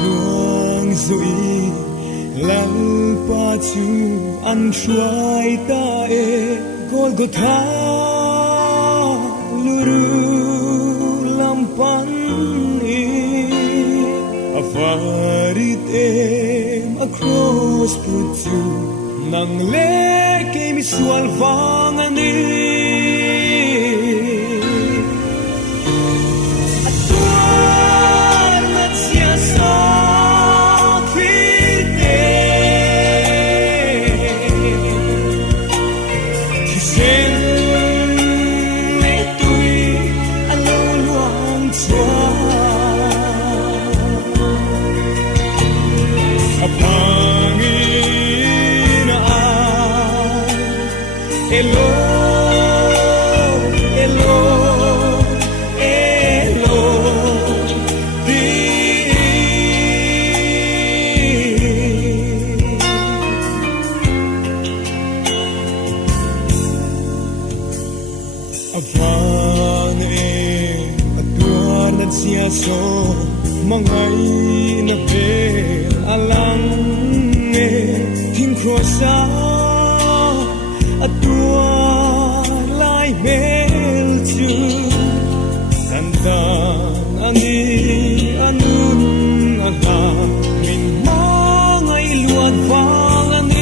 tuang zui lal pa chu an shuai ta e Golgotha luru lampan e afarit em across put you nang le ke mi sual vang ani so mangai na vel alang nge thing crossa atua lai mel chu tanta ani anun ala min mangai luat vang ani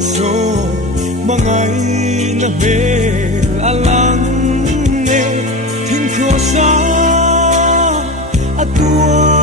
so mangai na vel alang ne thing crossa atua